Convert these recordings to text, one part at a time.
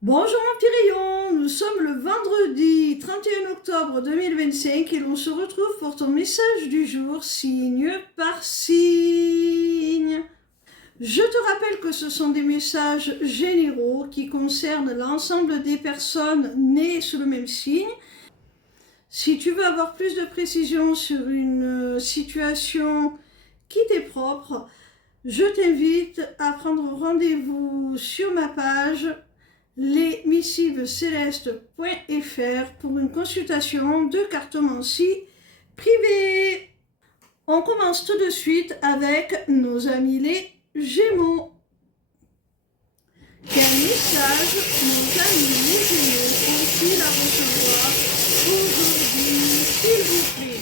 Bonjour mon petit rayon, nous sommes le vendredi 31 octobre 2025 et l'on se retrouve pour ton message du jour, signe par signe. Je te rappelle que ce sont des messages généraux qui concernent l'ensemble des personnes nées sous le même signe. Si tu veux avoir plus de précision sur une situation qui t'est propre, je t'invite à prendre rendez-vous sur ma page lesmissivescélestes.fr pour une consultation de cartomancie privée. On commence tout de suite avec nos amis les Gémeaux. Quel message nos amis les Gémeaux ont-ils à recevoir aujourd'hui, s'il vous plaît?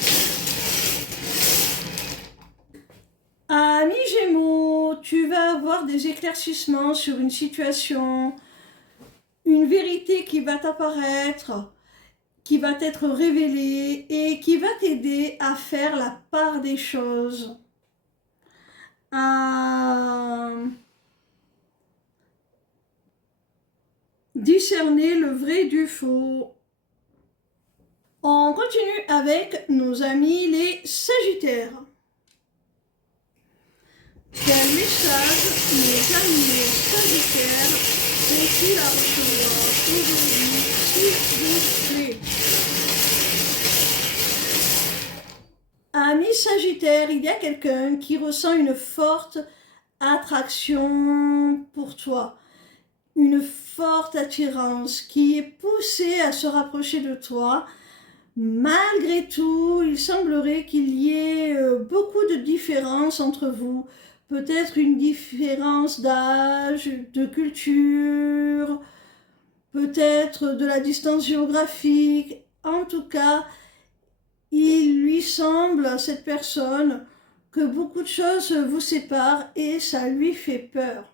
Amis Gémeaux, tu vas avoir des éclaircissements sur une situation, une vérité qui va t'apparaître, qui va t'être révélée et qui va t'aider à faire la part des choses, à discerner le vrai du faux. On continue avec nos amis les Sagittaires. Quel message nos amis les Sagittaires ont-ils à recevoir aujourd'hui, s'il vous plaît? Ami Sagittaire, il y a quelqu'un qui ressent une forte attraction pour toi, une forte attirance qui est poussée à se rapprocher de toi. Malgré tout, il semblerait qu'il y ait beaucoup de différences entre vous. Peut-être une différence d'âge, de culture, peut-être de la distance géographique. En tout cas, il lui semble à cette personne que beaucoup de choses vous séparent et ça lui fait peur.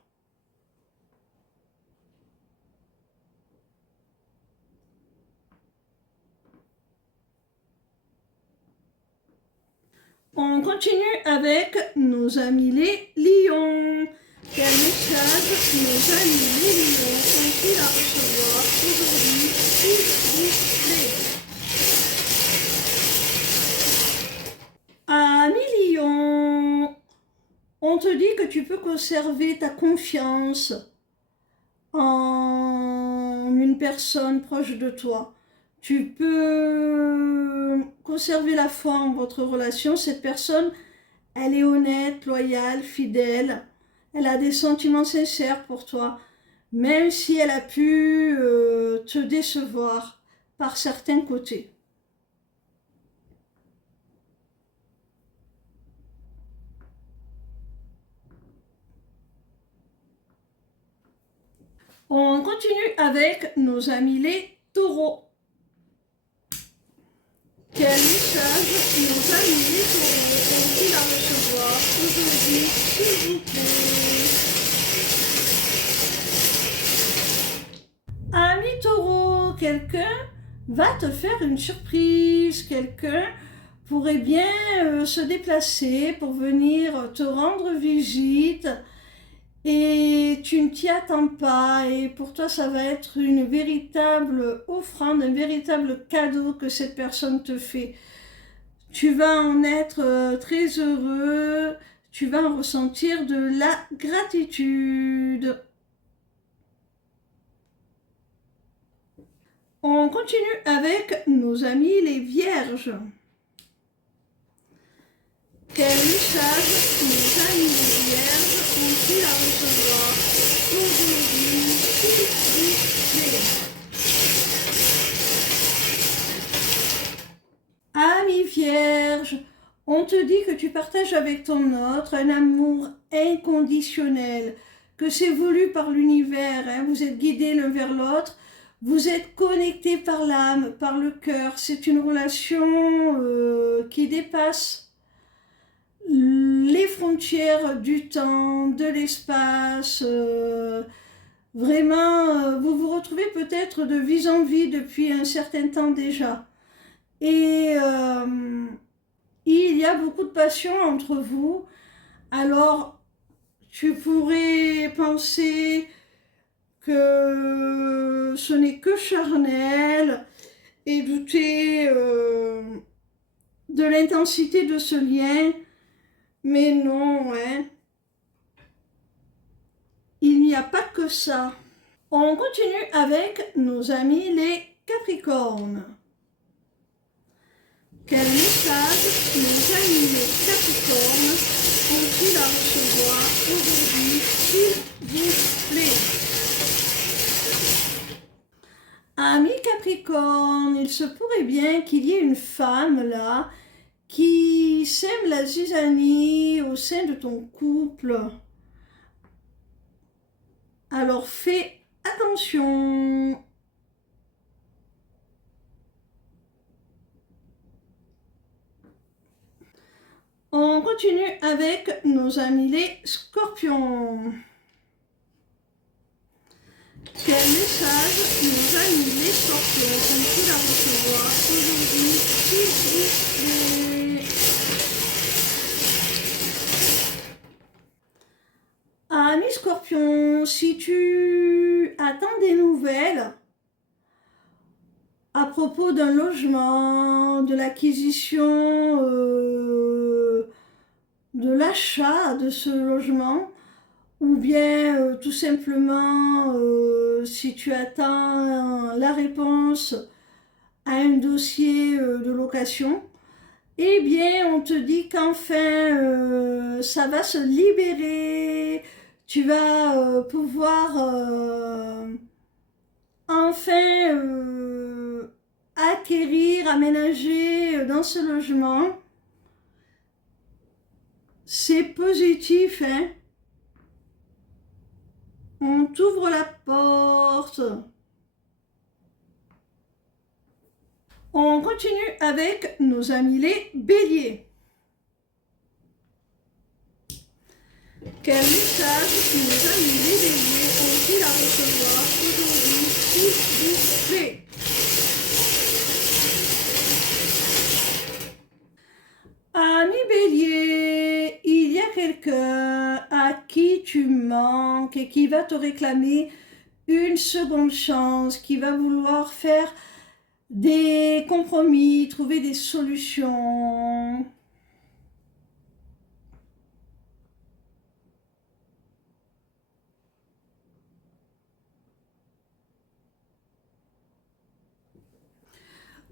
On continue avec nos amis les lions. Quel message nos amis les lions ont-ils à recevoir aujourd'hui, s'il vous plaît? Amis lions, on te dit que tu peux conserver ta confiance en une personne proche de toi. Tu peux conserver la foi en votre relation. Cette personne, elle est honnête, loyale, fidèle. Elle a des sentiments sincères pour toi, même si elle a pu te décevoir par certains côtés. On continue avec nos amis les taureaux. Quel message nos amis les taureaux ont-ils à recevoir aujourd'hui, s'il vous plaît? Ami taureau, quelqu'un va te faire une surprise, quelqu'un pourrait bien se déplacer pour venir te rendre visite et tu ne t'y attends pas et pour toi ça va être une véritable offrande, un véritable cadeau que cette personne te fait. Tu vas en être très heureux, tu vas en ressentir de la gratitude. On continue avec nos amis les vierges. Quel message nos amis les vierges ont-ils à recevoir aujourd'hui, s'il vous plaît? Amis vierges, on te dit que tu partages avec ton autre un amour inconditionnel, que c'est voulu par l'univers, hein, vous êtes guidés l'un vers l'autre, vous êtes connectés par l'âme, par le cœur, c'est une relation qui dépasse les frontières du temps, de l'espace. Vraiment, vous vous retrouvez peut-être de vie en vie depuis un certain temps déjà. Et il y a beaucoup de passion entre vous. Alors, tu pourrais penser que ce n'est que charnel et douter de l'intensité de ce lien. Mais non, hein. Il n'y a pas que ça. On continue avec nos amis les Capricornes. Quel message nos amis les Capricornes ont-ils à recevoir aujourd'hui, s'il vous plaît? Amis Capricorne, il se pourrait bien qu'il y ait une femme là qui sème la zizanie au sein de ton couple. Alors fais attention. On continue avec nos amis les Scorpions. Quel message nos amis les Scorpions ont-ils à recevoir aujourd'hui, s'il vous plaît? Amis Scorpions, si tu attends des nouvelles à propos d'un logement, de l'acquisition, de l'achat de ce logement, ou bien tout simplement si tu attends la réponse à un dossier de location, eh bien on te dit qu'enfin ça va se libérer, tu vas pouvoir enfin acquérir, aménager dans ce logement. C'est positif, hein? On t'ouvre la porte. On continue avec nos amis les Béliers. Quel message nos amis les Béliers ont-ils à recevoir aujourd'hui, s'il vous plaît? Ami Bélier, il y a quelqu'un à qui tu manques et qui va te réclamer une seconde chance, qui va vouloir faire des compromis, trouver des solutions.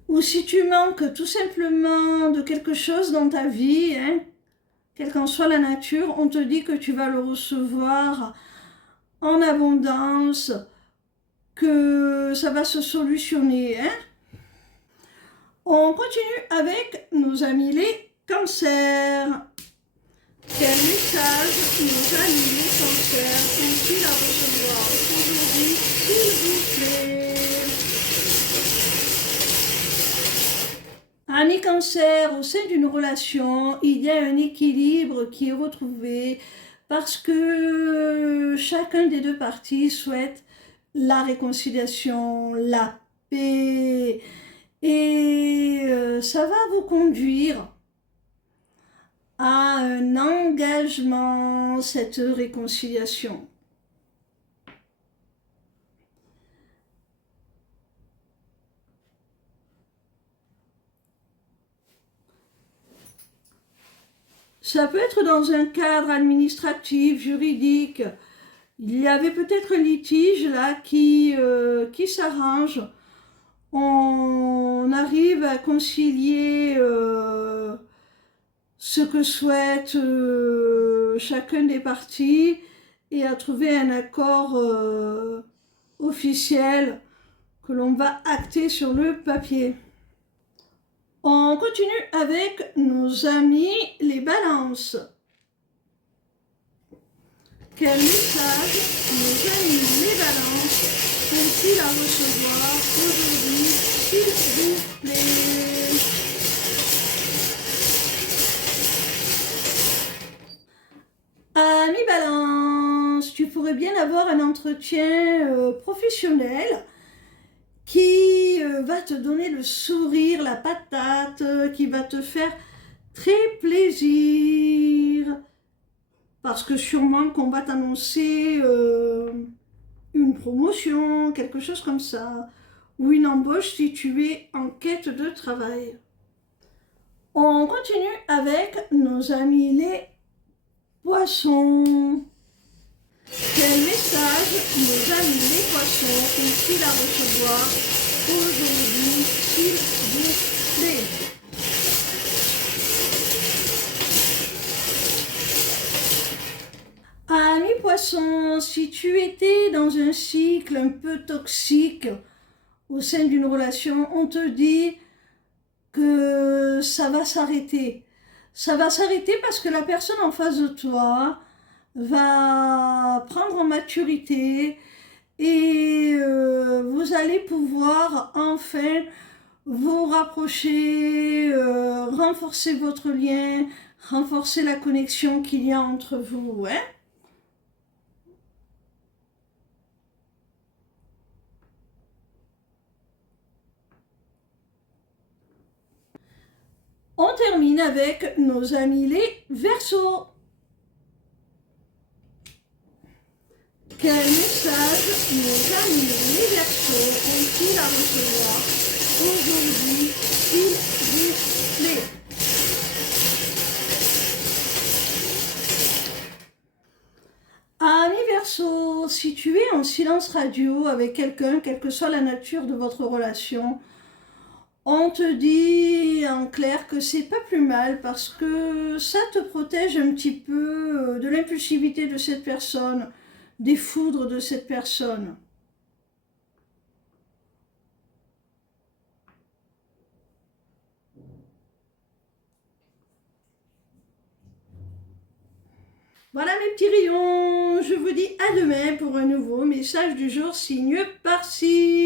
Ou si tu manques tout simplement de quelque chose dans ta vie, hein, quelle qu'en soit la nature, on te dit que tu vas le recevoir en abondance, que ça va se solutionner. Hein. On continue avec nos amis les cancers. Quel message nos amis les cancers ont-ils à recevoir aujourd'hui, s'il vous plaît? Amis Cancer, au sein d'une relation, il y a un équilibre qui est retrouvé parce que chacun des deux parties souhaite la réconciliation, la paix. Et ça va vous conduire à un engagement, cette réconciliation. Ça peut être dans un cadre administratif, juridique. Il y avait peut-être un litige là qui s'arrange. On arrive à concilier ce que souhaite chacun des partis et à trouver un accord officiel que l'on va acter sur le papier. On continue avec nos amis les balances. Quel message nos amis les balances ont-ils à recevoir aujourd'hui, s'il vous plaît? Amis balance, tu pourrais bien avoir un entretien professionnel qui va te donner le sourire, la patate, qui va te faire très plaisir. Parce que sûrement qu'on va t'annoncer une promotion, quelque chose comme ça, ou une embauche si tu es en quête de travail. On continue avec nos amis les poissons. Quel message nos amis les poissons ont-ils à recevoir aujourd'hui, s'il vous plaît? Amis poissons, si tu étais dans un cycle un peu toxique au sein d'une relation, on te dit que ça va s'arrêter. Ça va s'arrêter parce que la personne en face de toi va prendre en maturité et vous allez pouvoir enfin vous rapprocher, renforcer votre lien, renforcer la connexion qu'il y a entre vous. Hein? On termine avec nos amis les Verseaux. Quel message nos amis les Verseaux ont-ils à recevoir aujourd'hui, s'il vous plaît? Amis Verseaux, si tu es en silence radio avec quelqu'un, quelle que soit la nature de votre relation, on te dit en clair que c'est pas plus mal parce que ça te protège un petit peu de l'impulsivité de cette personne, des foudres de cette personne. Voilà mes petits rayons, je vous dis à demain pour un nouveau message du jour, signe par signe.